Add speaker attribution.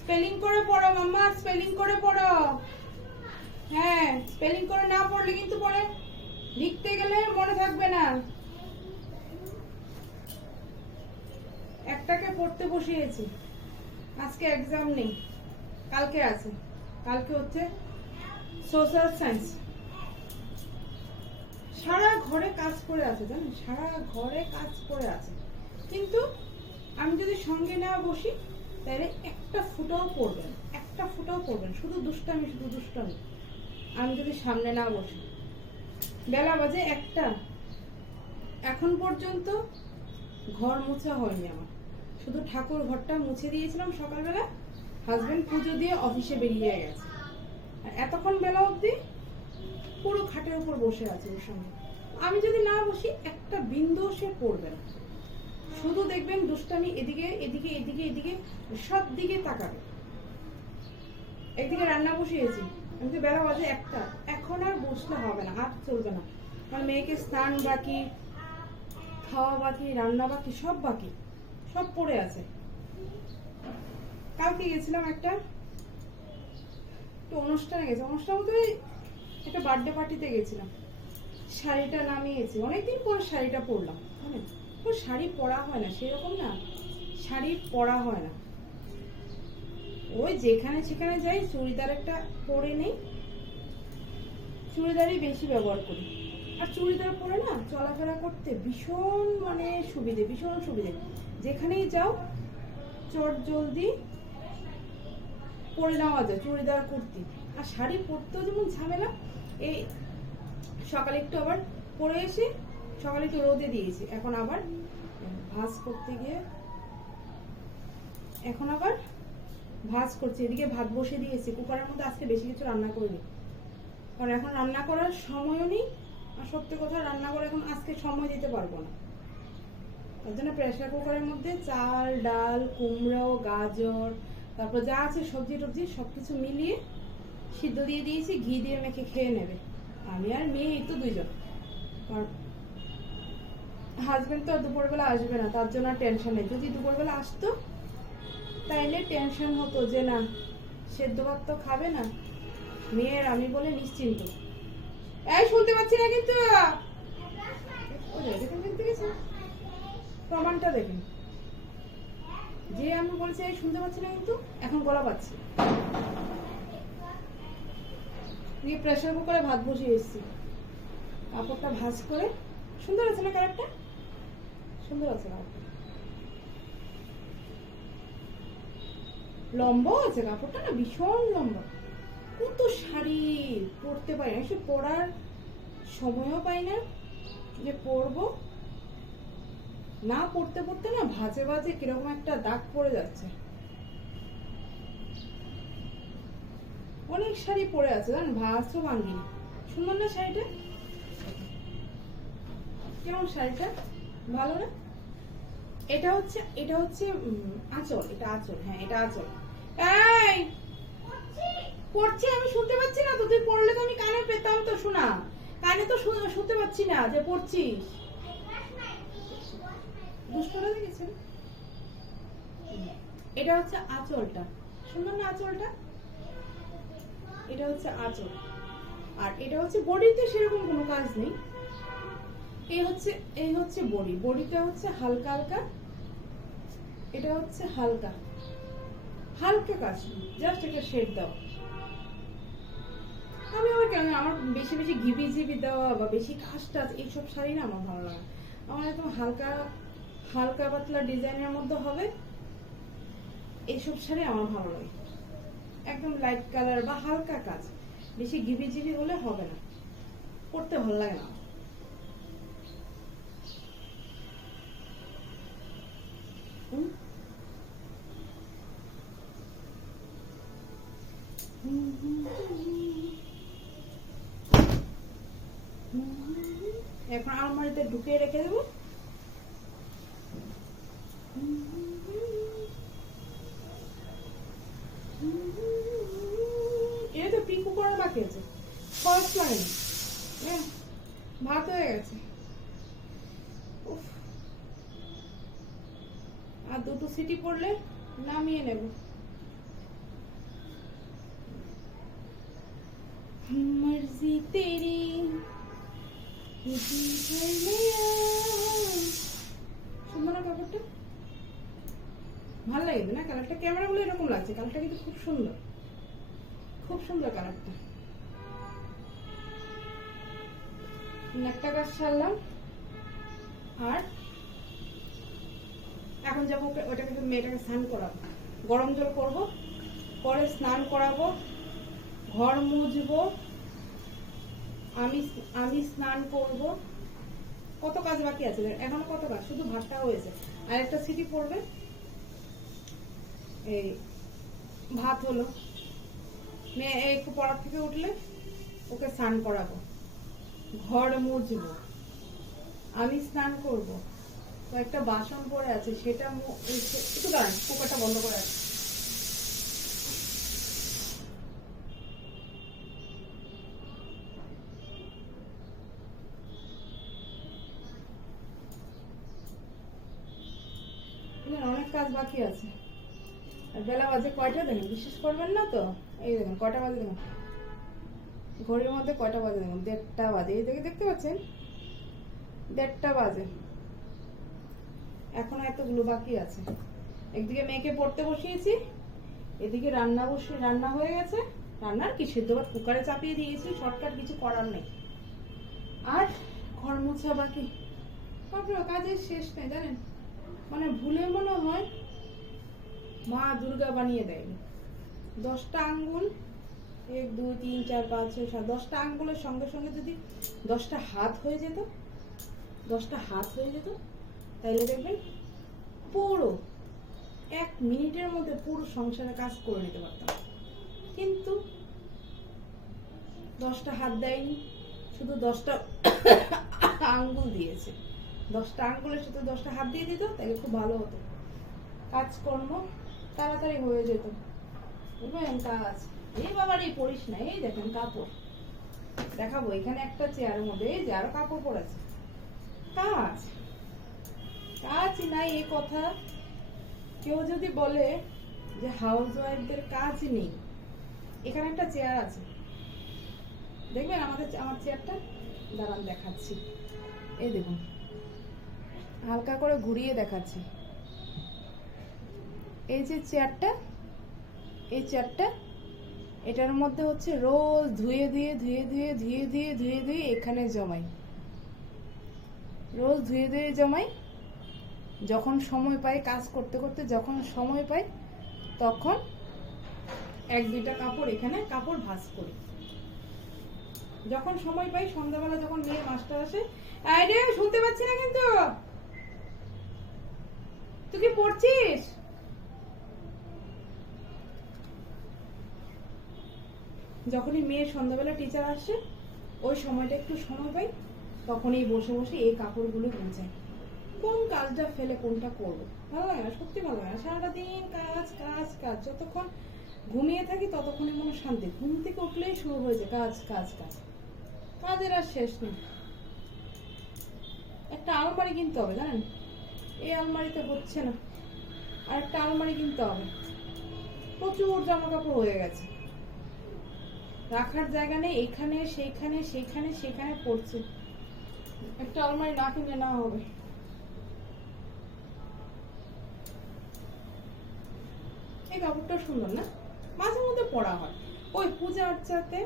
Speaker 1: Spelling করে পড়ো, মাম্মা, spelling করে পড়ো। হ্যাঁ স্পেলিং করে না পড়লে কিন্তু পরে লিখতে গেলে মনে থাকবে না। একটাকে পড়তে বসিয়েছি। আজকে এক্সাম নেই, কালকে আছে। কালকে হচ্ছে সোশ্যাল সায়েন্স সারা ঘরে কাজ করে আছে জানেন সারা ঘরে কাজ করে আছে। কিন্তু আমি যদি সঙ্গে না বসি তাহলে একটা ফুটাও পড়বেন, একটা ফুটাও পড়বেন, শুধু দুষ্টামি শুধু দুষ্টামি। আমি যদি সামনে না বসি। বেলা বাজে একটা। এখন পর্যন্ত ঘর মোছা হয়নি আমার। শুধু ঠাকুর ঘরটা মুছে দিয়েছিলাম সকালবেলা। হাজবেন্ড পুজো দিয়ে অফিসে বেরিয়ে গেছে। আর এতক্ষণ বেলা অবধি পুরো খাটের উপর বসে আছে ওর সঙ্গে। আমি যদি না বসি, একটা বিন্দু সে পড়বে না। শুধু দেখবেন দুষ্টামি এদিকে এদিকে এদিকে এদিকে, সব দিকে তাকাবে। একদিকে রান্না বসিয়েছি আমি তো বেলা বাজে একটা। এখন আর বসলে হবে না, হাত চলবে না। আমার মেয়েকে স্নান বাকি, খাওয়া বাকি, রান্না বাকি, সব বাকি, সব পড়ে আছে। কালকে গেছিলাম একটা অনুষ্ঠানে গেছে। অনুষ্ঠান বলতে একটা বার্থডে পার্টিতে গেছিলাম। শাড়িটা নামিয়েছি। অনেকদিন পর শাড়িটা পরলাম তো শাড়ি পরা হয় না, সেরকম না। শাড়ি পরা হয় না। ওই যেখানে সেখানে যাই চুড়িদার একটা পরে নেই। চুড়িদারই বেশি ব্যবহার করি। আর চুড়িদার পরে না, চলাফেরা করতে ভীষণ মানে সুবিধে, ভীষণ সুবিধে। যেখানেই যাও, চট জলদি পরে নেওয়া যায়, চুড়িদার, কুর্তি। আর শাড়ি পরতেও যেমন ঝামেলা, এই সকালে একটু আবার পরে এসে সকালে একটু রোদে দিয়েছি। এখন আবার ভাজ করতে গিয়ে এখন আবার ভাজ করছি। এদিকে ভাত বসে দিয়েছি। কুকারের মধ্যে আজকে বেশি কিছু রান্না করিনি। কারণ এখন রান্না করার সময়ও নেই। আর সত্যি কথা, রান্না করে এখন আজকে সময় দিতে পারব না। তার জন্য প্রেশার কুকারের মধ্যে চাল, ডাল, কুমড়ো, গাজর, তারপর যা আছে সবজি টবজি সব কিছু মিলিয়ে সিদ্ধ দিয়ে দিয়েছি। ঘি দিয়ে মেখে খেয়ে নেবে। আমি আর মেয়ে, এই তো দুইজন। কারণ হাজবেন্ড তো দুপুরবেলা আসবে না, তার জন্য টেনশন নেই। যদি দুপুরবেলা আসতো, তাইলে টেনশন হতো যে না, সেদ্ধ ভাত তো খাবে না। মেয়ের আমি বলে নিশ্চিন্ত। এই, শুনতে পাচ্ছি না কিন্তু। প্রমাণটা দেখেন। যে আমি বলছি, এই, শুনতে পাচ্ছি না কিন্তু, এখন গলা পাচ্ছি দিয়ে প্রেশার কুকারে ভাত বসিয়ে এসেছি। কাপড়টা ভাজ করে, সুন্দর আছে না কালারটা সুন্দর আছে কাপড়টা? লম্বাও আছে কাপড়টা না? ভীষণ লম্বা। কত শাড়ি পরতে পারি না। সে পরার সময়ও পাই না যে পরবো। না পড়তে পড়তে না ভাজে ভাজে কীরকম একটা দাগ পড়ে যাচ্ছে। অনেক শাড়ি পরে আছে জানেন ভাজও ভাঙ্গিনি। সুন্দর না শাড়িটা? কেমন শাড়িটা? ভালো না? এটা হচ্ছে এটা হচ্ছে আঁচল এটা আঁচল হ্যাঁ এটা আঁচল। এই! পড়ছি আমি শুনতে পাচ্ছি না তো তুই পড়লে তো আমি কানে পেতাম তো শোনা। কানে তো শুনতে পাচ্ছি না যে পড়ছিস। দুষ্টরা দেখেছেন এটা হচ্ছে আঁচলটা। সুন্দর না আঁচলটা? এটা হচ্ছে আঁচল। আর এটা হচ্ছে বডিতে সেরকম কোনো কাজ নেই। এই হচ্ছে এই হচ্ছে বডি। বডিটা হচ্ছে হালকা হালকা, এটা হচ্ছে হালকা। হালকা কাজ জাস্ট একটা শেড দাও। আমি আবার কেন, আমার বেশি বেশি গিবি জিবি দেওয়া বা বেশি কাজ টাজ এইসব শাড়ি না আমার ভালো লাগে আমার একদম হালকা হালকা পাতলা ডিজাইনের মধ্যে হবে। এইসব শাড়ি আমার ভালো লাগে। একদম লাইট কালার বা হালকা কাজ। বেশি গিবি জিবি হলে হবে না। পড়তে ভালো লাগে না এখন আলমারিতে ঢুকিয়ে রেখে দেবো। এটা তো পিকু করা বাকি আছে। খরচ লাগে না হ্যাঁ, ভাত হয়ে গেছে। সিটি পড়লে নামিয়ে নেব। মর্জি তেরি সুন্দর লাগবে না কালারটা? ক্যামেরা ক্যামেরাগুলো এরকম লাগছে। কালারটা কিন্তু খুব সুন্দর। খুব সুন্দর কালারটা। একটা গাছ ছাড়লাম। আর এখন যাব ওকে- ওটাকে মেয়েটাকে স্নান করাবো। গরম জল করব, পরে স্নান করাবো, ঘর মুছবো, আমি আমি স্নান করব। কত কাজ বাকি আছে? এখনও কত কাজ? শুধু ভাতটা হয়েছে। আর একটা সিটি পড়বে। এই ভাত হলো। মেয়ে একটু পড়ার থেকে উঠলে ওকে স্নান করাবো। ঘর মুছবো। আমি স্নান করব। তো একটা বাসন পড়ে আছে, সেটা একটু দাঁড়ান, কুকারটা বন্ধ করে আছে অনেক কাজ বাকি আছে। বেলা বাজে কয়টা বিশ্বাস করবেন না তো? এই বাজে ঘড়ির মধ্যে বাজে দেড়টা বাজে। এই দেখে দেখতে পাচ্ছেন? দেড়টা বাজে। এখন এতগুলো বাকি আছে। একদিকে মেয়েকে পড়তে বসিয়েছি, এদিকে রান্না বসে রান্না হয়ে গেছে। রান্নার কি সেদ্ধ কুকারে চাপিয়ে দিয়েছি, শর্টকাট কিছু করার নেই। আর ঘর মোছা বাকি। বাপরে কাজের শেষ নেই, জানেন? মানে ভুলে মনে হয় মা দুর্গা বানিয়ে দেয়নি। দশটা আঙ্গুল, এক, দুই, তিন, চার, পাঁচ, ছয়, সাত, দশটা আঙ্গুলের সঙ্গে সঙ্গে যদি দশটা হাত হয়ে যেত, দশটা হাত হয়ে যেত তাইলে দেখবেন পুরো এক মিনিটের মধ্যে পুরো সংসারে কাজ করে নিতে পারতাম। কিন্তু দশটা হাত দেয়নি, শুধু দশটা আঙ্গুল দিয়েছে। দশটা আঙ্গুলের সাথে দশটা হাত দিয়ে দিত তাহলে খুব ভালো হতো। কাজকর্ম তাড়াতাড়ি হয়ে যেত। বুঝলেন কাজ? এই বাবার এই পড়িস না, এই দেখেন কাপড়। দেখাবো, এখানে একটা চেয়ারের মধ্যে, এই যে আরও কাপড় পড়েছে। কাজ? কাজ নাই এই কথা? কেউ যদি বলে যে হাউস ওয়াইফদের কাজ নেই, এখানে একটা চেয়ার আছে। দেখবেন আমাদের আমার চেয়ারটা দাঁড়ান দেখাচ্ছি। এই দেখুন, হালকা করে ঘুরিয়ে দেখাচ্ছি। এই যে চেয়ারটা এই চেয়ারটা এটার মধ্যে হচ্ছে রোজ ধুয়ে দিয়ে ধুয়ে দিয়ে ধুয়ে দিয়ে ধুয়ে দিয়ে এখানে জমাই। রোজ ধুয়ে ধুয়ে জমাই যখন সময় পাই কাজ করতে করতে, যখন সময় পাই, তখন এক দুইটা কাপড় এখানে কাপড় ভাঁজ করি। যখন সময় পাই, সন্ধ্যাবেলা যখন মেয়ে মাস্টার আসে আই রে, শুনতে পাচ্ছি না কিন্তু। তুই কি পড়ছিস? যখনই মেয়ের সন্ধ্যাবেলা টিচার আসে, ওই সময়টা একটু সময় পাই, তখনই বসে বসে এই কাপড়গুলো গুছাই। কোন কাজটা ফেলে, কোনটা করব? ভালো লাগে না, সত্যি ভালো লাগে না। সারাটা দিন কাজ কাজ কাজ, যতক্ষণ ঘুমিয়ে থাকি ততক্ষণে মনে শান্তি। ঘুম থেকে উঠলেই শুরু হয়েছে কাজ কাজ কাজ। কাজের আর শেষ নেই। একটা আলমারি কিনতে হবে, জানেন? এই আলমারিতে হচ্ছে না। আর একটা আলমারি কিনতে হবে। প্রচুর জামা কাপড় হয়ে গেছে। রাখার জায়গা নেই এখানে সেইখানে সেইখানে সেখানে পড়ছে। একটা আলমারি না কিনলে না হবে। কাপড়টা সুন্দর না? মাঝে মধ্যে পড়া হয়। ওই পূজা আর্চাতে